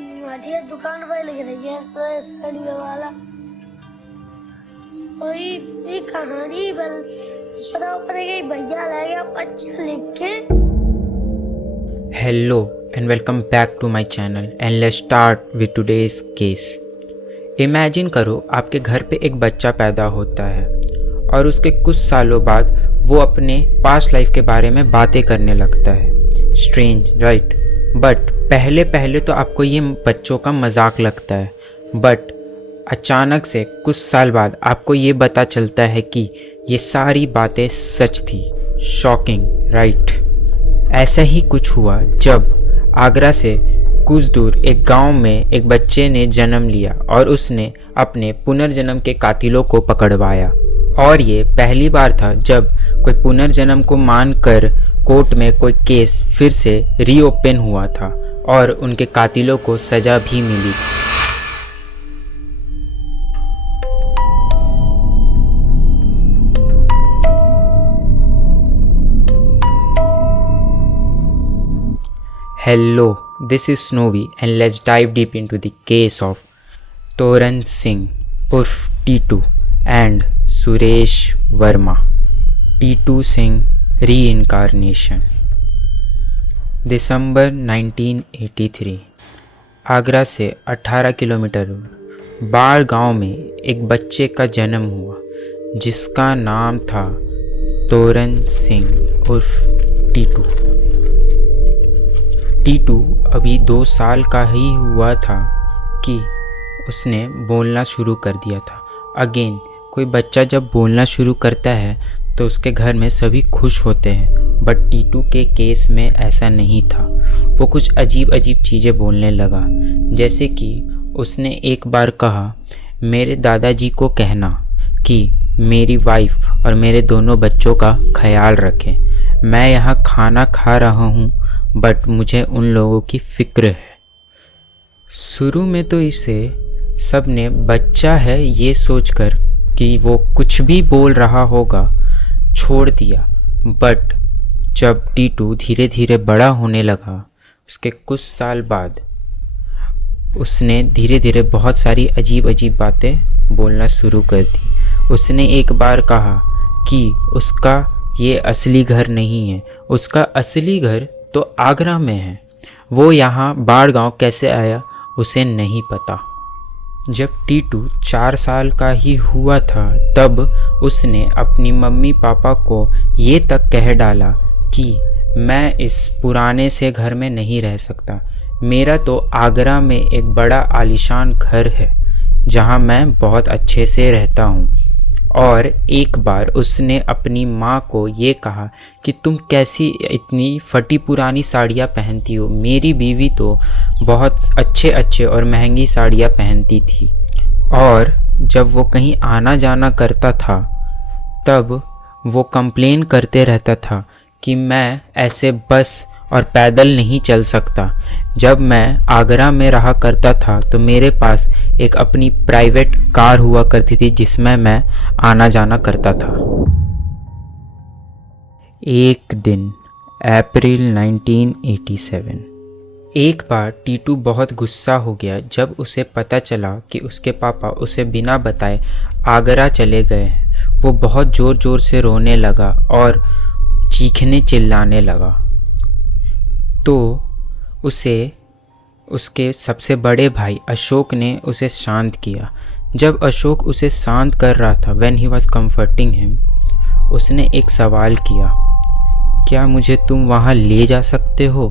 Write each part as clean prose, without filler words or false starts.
माटिया दुकान पे लिख रही है रेडियो वाला। कोई भी कहानी पता पड़ेगी भैया लाएगा अच्छा लिख के। Hello and welcome back to my channel and let's start with today's case. Imagine करो आपके घर पे एक बच्चा पैदा होता है और उसके कुछ सालों बाद वो अपने पास्ट लाइफ के बारे में बातें करने लगता है। स्ट्रेंज राइट, बट पहले तो आपको ये बच्चों का मजाक लगता है, बट अचानक से कुछ साल बाद आपको ये पता चलता है कि ये सारी बातें सच थी। Shocking right. ऐसा ही कुछ हुआ जब आगरा से कुछ दूर एक गांव में एक बच्चे ने जन्म लिया और उसने अपने पुनर्जन्म के कातिलों को पकड़वाया। और ये पहली बार था जब कोई पुनर्जन्म को मानकर कोर्ट में कोई केस फिर से रीओपन हुआ था और उनके कातिलों को सज़ा भी मिली। Hello, this is Snowy and let's dive deep into the case of Toran Singh urf T2 and Suresh Verma. T2 Singh reincarnation. दिसंबर 1983 आगरा से 18 किलोमीटर दूर बाड़ गांव में एक बच्चे का जन्म हुआ जिसका नाम था तोरन सिंह उर्फ टीटू। टीटू अभी 2 साल का ही हुआ था कि उसने बोलना शुरू कर दिया था। अगेन, कोई बच्चा जब बोलना शुरू करता है तो उसके घर में सभी खुश होते हैं, बट टीटू के केस में ऐसा नहीं था। वो कुछ अजीब चीज़ें बोलने लगा, जैसे कि उसने एक बार कहा, मेरे दादाजी को कहना कि मेरी वाइफ और मेरे दोनों बच्चों का ख्याल रखें। मैं यहाँ खाना खा रहा हूँ बट मुझे उन लोगों की फिक्र है। शुरू में तो इसे सब ने बच्चा है ये सोचकर कि वो कुछ भी बोल रहा होगा छोड़ दिया, बट जब टीटू धीरे धीरे बड़ा होने लगा उसके कुछ साल बाद उसने धीरे धीरे बहुत सारी अजीब बातें बोलना शुरू कर दी। उसने एक बार कहा कि उसका ये असली घर नहीं है, उसका असली घर तो आगरा में है। वो यहाँ बाड़ गांव कैसे आया उसे नहीं पता। जब टीटू 4 साल का ही हुआ था तब उसने अपनी मम्मी पापा को ये तक कह डाला कि मैं इस पुराने से घर में नहीं रह सकता। मेरा तो आगरा में एक बड़ा आलीशान घर है जहाँ मैं बहुत अच्छे से रहता हूँ। और एक बार उसने अपनी माँ को ये कहा कि तुम कैसी इतनी फटी पुरानी साड़ियाँ पहनती हो। मेरी बीवी तो बहुत अच्छे और महंगी साड़ियाँ पहनती थी। और जब वो कहीं आना जाना करता था तब वो कंप्लेन करते रहता था कि मैं ऐसे बस और पैदल नहीं चल सकता। जब मैं आगरा में रहा करता था तो मेरे पास एक अपनी प्राइवेट कार हुआ करती थी जिसमें मैं आना जाना करता था। एक दिन अप्रैल 1987 एक बार टीटू बहुत गुस्सा हो गया जब उसे पता चला कि उसके पापा उसे बिना बताए आगरा चले गए हैं। वो बहुत ज़ोर से रोने लगा और चीखने चिल्लाने लगा। तो उसे उसके सबसे बड़े भाई अशोक ने उसे शांत किया। जब अशोक उसे शांत कर रहा था, when he was comforting him, उसने एक सवाल किया, क्या मुझे तुम वहाँ ले जा सकते हो?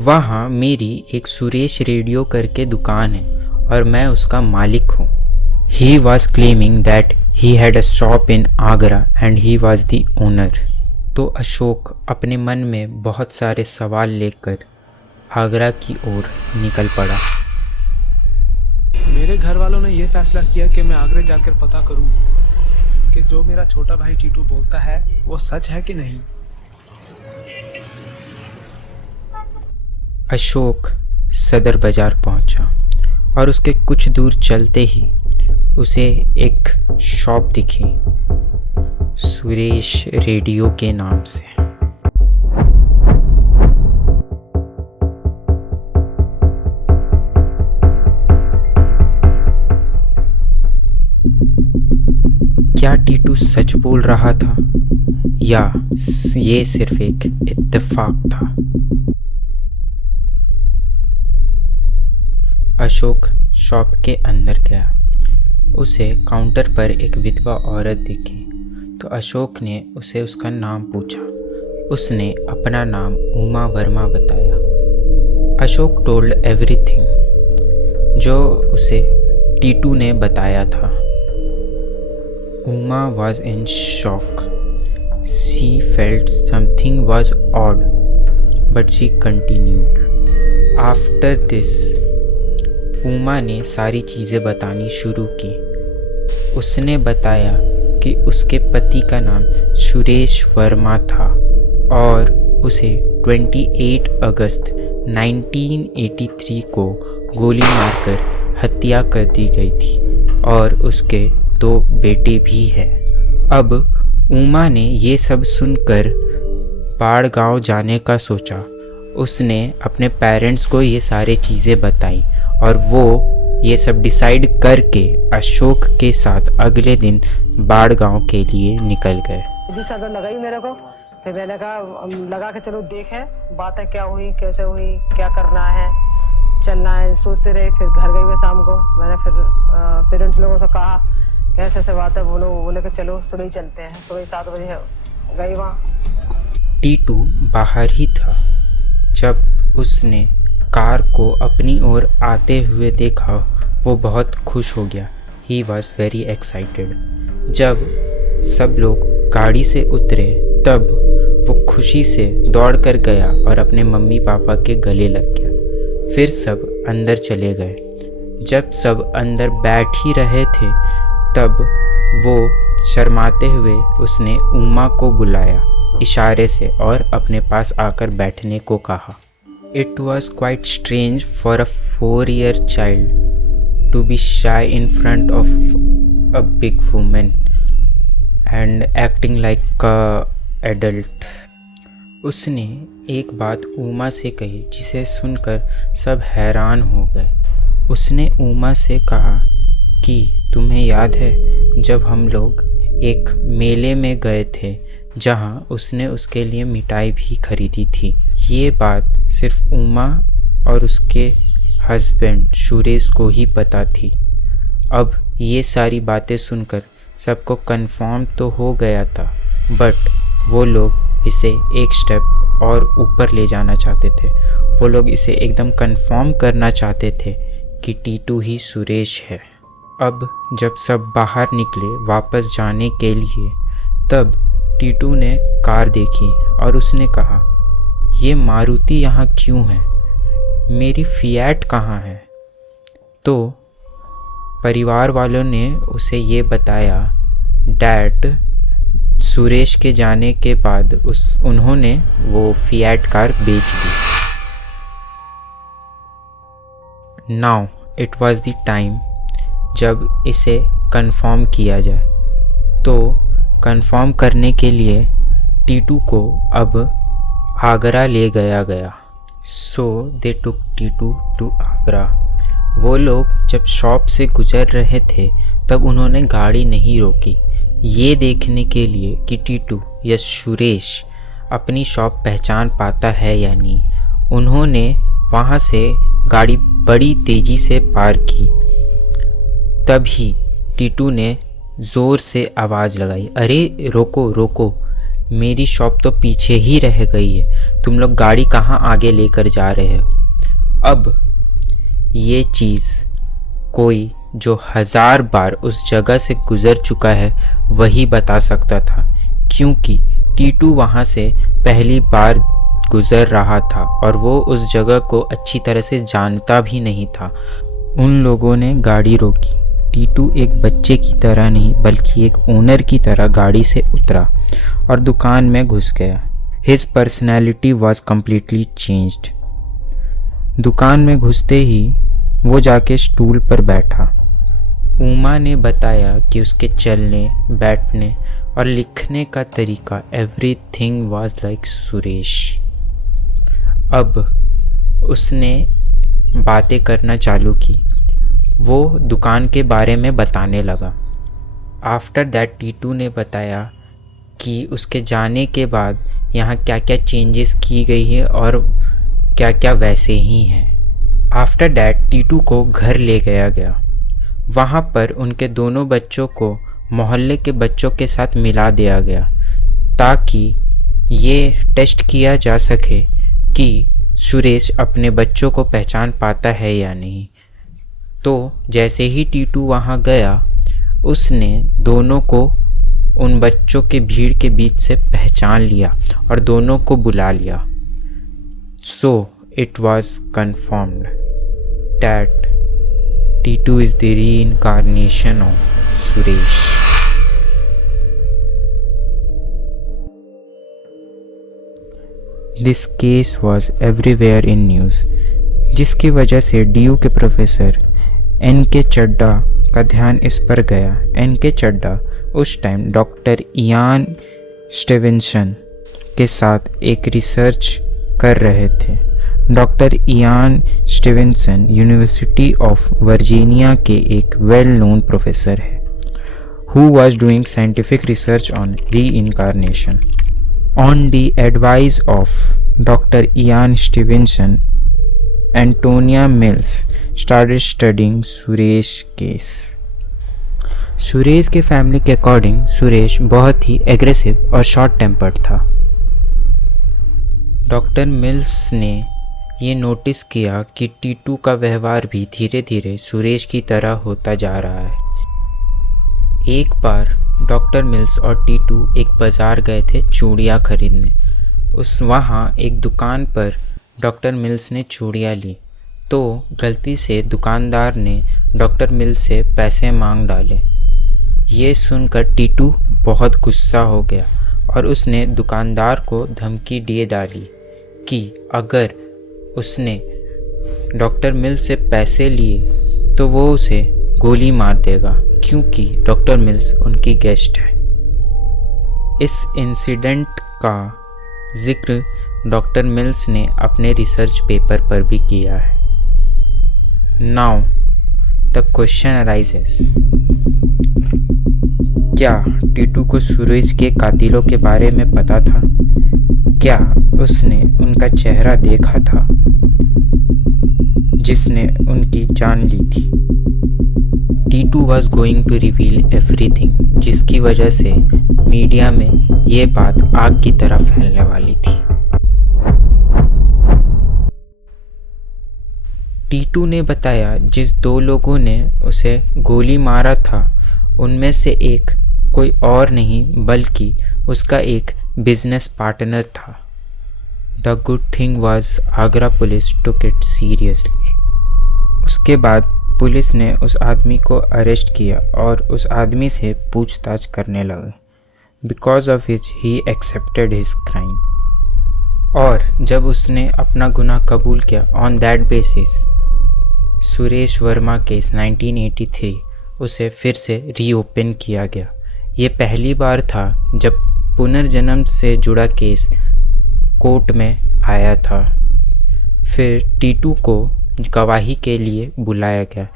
वहाँ मेरी एक सुरेश रेडियो करके दुकान है और मैं उसका मालिक हूँ। He was claiming that he had a shop in Agra and he was the owner. तो अशोक अपने मन में बहुत सारे सवाल लेकर आगरा की ओर निकल पड़ा। मेरे घर वालों ने यह फैसला किया कि मैं आगरा जाकर पता करूं कि जो मेरा छोटा भाई टीटू बोलता है वो सच है कि नहीं। अशोक सदर बाजार पहुंचा और उसके कुछ दूर चलते ही उसे एक शॉप दिखी सुरेश रेडियो के नाम से। क्या टीटू सच बोल रहा था या ये सिर्फ एक इत्तेफाक था? अशोक शॉप के अंदर गया। उसे काउंटर पर एक विधवा औरत दिखी तो अशोक ने उसे उसका नाम पूछा। उसने अपना नाम उमा वर्मा बताया। अशोक टोल्ड एवरीथिंग जो उसे टीटू ने बताया था। Uma was in shock. She felt something was odd, but she continued. After this, Uma ने सारी चीज़ें बतानी शुरू की। उसने बताया कि उसके पति का नाम सुरेश वर्मा था और उसे 28 अगस्त 1983 को गोली मारकर हत्या कर दी गई थी और उसके 2 बेटे भी हैं। अब उमा ने ये सब सुनकर बाढ़ गांव जाने का सोचा। उसने अपने पेरेंट्स को ये सारी चीज़ें बताई और वो ये सब डिसाइड करके अशोक के साथ अगले दिन बाढ़ गांव के लिए निकल गए। अजीब सा लगा ही मेरे को। फिर मैंने कहा लगा के चलो देखें बातें क्या हुई, कैसे हुई, क्या करना है, चलना है, सोचते रहे। फिर घर गई मैं शाम को। मैंने फिर पेरेंट्स लोगों से कहा कैसे ऐसे बात है। बोले कि चलो सुबह ही चलते हैं। सुबह 7 बजे गई वहाँ। टीटू बाहर ही था जब उसने कार को अपनी ओर आते हुए देखा। वो बहुत खुश हो गया। He was very excited. जब सब लोग गाड़ी से उतरे तब वो खुशी से दौड़ कर गया और अपने मम्मी पापा के गले लग गया। फिर सब अंदर चले गए। जब सब अंदर बैठ ही रहे थे तब वो शर्माते हुए उसने उमा को बुलाया इशारे से और अपने पास आकर बैठने को कहा। It was quite strange for a 4-year child to be shy in front of a big woman and acting like a adult. उसने एक बात उमा से कही जिसे सुनकर सब हैरान हो गए। उसने उमा से कहा कि तुम्हें याद है जब हम लोग एक मेले में गए थे जहां उसने उसके लिए मिठाई भी खरीदी थी। ये बात सिर्फ उमा और उसके हस्बैंड सुरेश को ही पता थी। अब ये सारी बातें सुनकर सबको कंफर्म तो हो गया था बट वो लोग इसे एक स्टेप और ऊपर ले जाना चाहते थे। वो लोग इसे एकदम कंफर्म करना चाहते थे कि टीटू ही सुरेश है। अब जब सब बाहर निकले वापस जाने के लिए तब टीटू ने कार देखी और उसने कहा ये मारुति यहाँ क्यों है, मेरी फिएट कहाँ है। तो परिवार वालों ने उसे ये बताया डैड सुरेश के जाने के बाद उन्होंने वो फिएट कार बेच दी। Now it was the time जब इसे कंफर्म किया जाए। तो कंफर्म करने के लिए टीटू को अब आगरा ले गया। सो दे टुक टीटू टू आगरा। वो लोग जब शॉप से गुजर रहे थे तब उन्होंने गाड़ी नहीं रोकी ये देखने के लिए कि टीटू या सुरेश अपनी शॉप पहचान पाता है या नहीं। उन्होंने वहाँ से गाड़ी बड़ी तेज़ी से पार की। तभी टीटू ने ज़ोर से आवाज़ लगाई, अरे रोको रोको, मेरी शॉप तो पीछे ही रह गई है, तुम लोग गाड़ी कहाँ आगे लेकर जा रहे हो। अब ये चीज़ कोई जो 1000 बार उस जगह से गुज़र चुका है वही बता सकता था, क्योंकि टीटू वहाँ से पहली बार गुज़र रहा था और वो उस जगह को अच्छी तरह से जानता भी नहीं था। उन लोगों ने गाड़ी रोकी। टीटू एक बच्चे की तरह नहीं बल्कि एक ओनर की तरह गाड़ी से उतरा और दुकान में घुस गया। His personality was completely changed. दुकान में घुसते ही वो जाके स्टूल पर बैठा। उमा ने बताया कि उसके चलने, बैठने और लिखने का तरीका एवरीथिंग वाज लाइक सुरेश। अब उसने बातें करना चालू की। वो दुकान के बारे में बताने लगा। आफ्टर दैट टीटू ने बताया कि उसके जाने के बाद यहाँ क्या क्या चेंजेस की गई है और क्या क्या वैसे ही हैं। आफ्टर दैट टीटू को घर ले गया। वहाँ पर उनके दोनों बच्चों को मोहल्ले के बच्चों के साथ मिला दिया गया ताकि ये टेस्ट किया जा सके कि सुरेश अपने बच्चों को पहचान पाता है या नहीं। तो जैसे ही टीटू वहाँ गया उसने दोनों को उन बच्चों के भीड़ के बीच से पहचान लिया और दोनों को बुला लिया। So it was confirmed that Titu is the reincarnation of Suresh. This case was everywhere in news, जिसकी वजह से DU के प्रोफेसर NK चड्डा का ध्यान इस पर गया। NK चड्डा उस टाइम डॉक्टर इयान स्टीवेंसन के साथ एक रिसर्च कर रहे थे। Doctor Ian Stevenson university of Virginia के एक वेल नोन प्रोफेसर है who was doing scientific research on reincarnation. On the advice of Dr. Ian Stevenson, Antonia Mills started studying Suresh case. Suresh के फैमिली के अकॉर्डिंग सुरेश बहुत ही aggressive और short tempered था। Doctor mills ने ये नोटिस किया कि टीटू का व्यवहार भी धीरे धीरे सुरेश की तरह होता जा रहा है। एक बार डॉक्टर मिल्स और टीटू एक बाज़ार गए थे चूड़ियाँ खरीदने। वहाँ एक दुकान पर डॉक्टर मिल्स ने चूड़ियाँ ली तो गलती से दुकानदार ने डॉक्टर मिल्स से पैसे मांग डाले। ये सुनकर टीटू बहुत गुस्सा हो गया और उसने दुकानदार को धमकी दे डाली कि अगर उसने डॉक्टर मिल्स से पैसे लिए तो वो उसे गोली मार देगा, क्योंकि डॉक्टर मिल्स उनकी गेस्ट है। इस इंसिडेंट का जिक्र डॉक्टर मिल्स ने अपने रिसर्च पेपर पर भी किया है। नाउ द क्वेश्चन अराइजेस, क्या टीटू को सुरेश के कातिलों के बारे में पता था? क्या उसने उनका चेहरा देखा था जिसने उनकी जान ली थी? Titu was going to reveal everything, जिसकी वजह से मीडिया में ये बात आग की तरह फैलने वाली थी। टीटू ने बताया जिस दो लोगों ने उसे गोली मारा था उनमें से एक कोई और नहीं बल्कि उसका एक बिजनेस पार्टनर था। The good thing was Agra police took it seriously. उसके बाद पुलिस ने उस आदमी को अरेस्ट किया और उस आदमी से पूछताछ करने लगे, because of which he accepted his crime. और जब उसने अपना गुनाह कबूल किया, on that basis Suresh Verma case 1983 उसे फिर से रीओपन किया गया। ये पहली बार था जब पुनर्जन्म से जुड़ा केस कोर्ट में आया था। फिर टीटू को गवाही के लिए बुलाया गया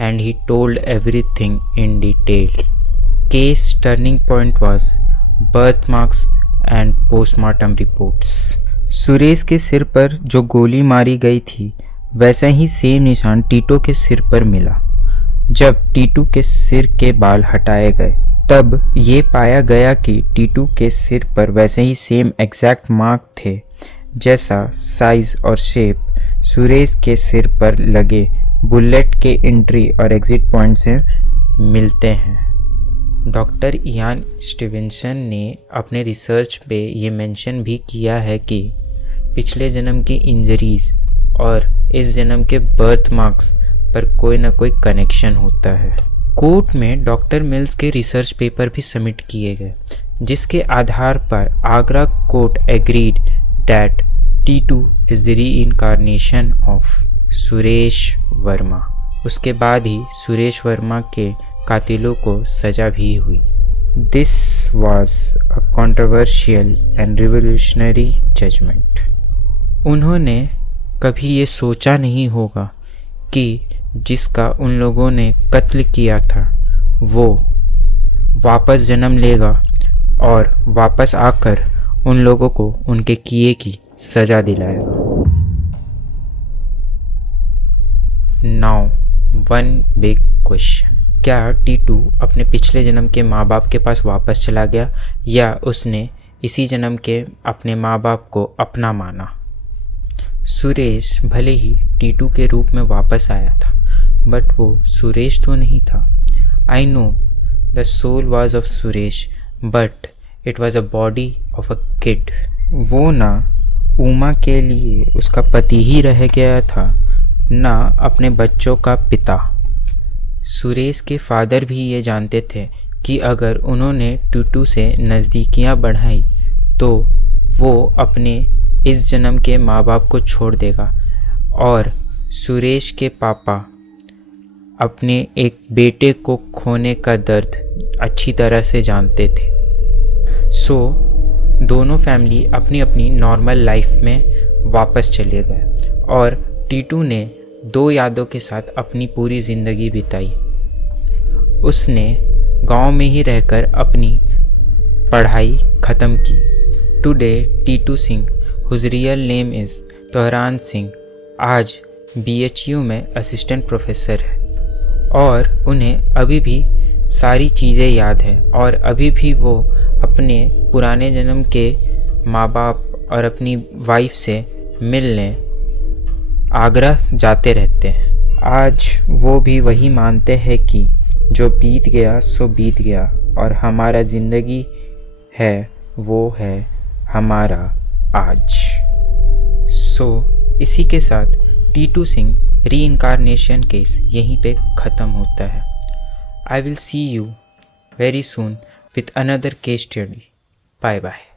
and he told everything in detail. Case turning point was birth marks and postmortem reports. Suresh के सिर पर जो गोली मारी गई थी वैसा ही सेम निशान टीटू के सिर पर मिला। जब टीटू के सिर के बाल हटाए गए तब ये पाया गया कि टीटू के सिर पर वैसे ही सेम एग्जैक्ट मार्क थे जैसा साइज और शेप सुरेश के सिर पर लगे बुलेट के एंट्री और एग्जिट पॉइंट से मिलते हैं। डॉक्टर इयान स्टीवेंसन ने अपने रिसर्च पे ये मेंशन भी किया है कि पिछले जन्म की इंजरीज और इस जन्म के बर्थ मार्क्स पर कोई ना कोई कनेक्शन होता है। कोर्ट में डॉक्टर मिल्स के रिसर्च पेपर भी सबमिट किए गए, जिसके आधार पर Agra court agreed that Titu is the reincarnation of Suresh Verma. उसके बाद ही सुरेश वर्मा के कातिलों को सजा भी हुई। This was a controversial and revolutionary judgement. उन्होंने कभी ये सोचा नहीं होगा कि जिसका उन लोगों ने कत्ल किया था वो वापस जन्म लेगा और वापस आकर उन लोगों को उनके किए की सज़ा दिलाएगा। नाउ वन बिग क्वेश्चन, क्या टीटू अपने पिछले जन्म के माँ बाप के पास वापस चला गया या उसने इसी जन्म के अपने माँ बाप को अपना माना? सुरेश भले ही टीटू के रूप में वापस आया था, बट वो सुरेश तो नहीं था। I know the soul was of Suresh, but it was a body of a kid. वो ना उमा के लिए उसका पति ही रह गया था, ना अपने बच्चों का पिता। सुरेश के फादर भी ये जानते थे कि अगर उन्होंने टीटू से नज़दीकियाँ बढ़ाई तो वो अपने इस जन्म के माँ बाप को छोड़ देगा, और सुरेश के पापा अपने एक बेटे को खोने का दर्द अच्छी तरह से जानते थे। सो दोनों फैमिली अपनी अपनी नॉर्मल लाइफ में वापस चले गए और टीटू ने 2 यादों के साथ अपनी पूरी ज़िंदगी बिताई। उसने गांव में ही रहकर अपनी पढ़ाई ख़त्म की। Today Titu Singh, whose real name is Tohran Singh, आज BHU में असिस्टेंट प्रोफेसर है और उन्हें अभी भी सारी चीज़ें याद है और अभी भी वो अपने पुराने जन्म के माँ बाप और अपनी वाइफ से मिलने आगरा जाते रहते हैं। आज वो भी वही मानते हैं कि जो बीत गया सो बीत गया और हमारा ज़िंदगी है वो है हमारा आज। सो इसी के साथ टीटू सिंह रीइंकारनेशन केस यहीं पे ख़त्म होता है। I will see you very soon with another case study. Bye bye.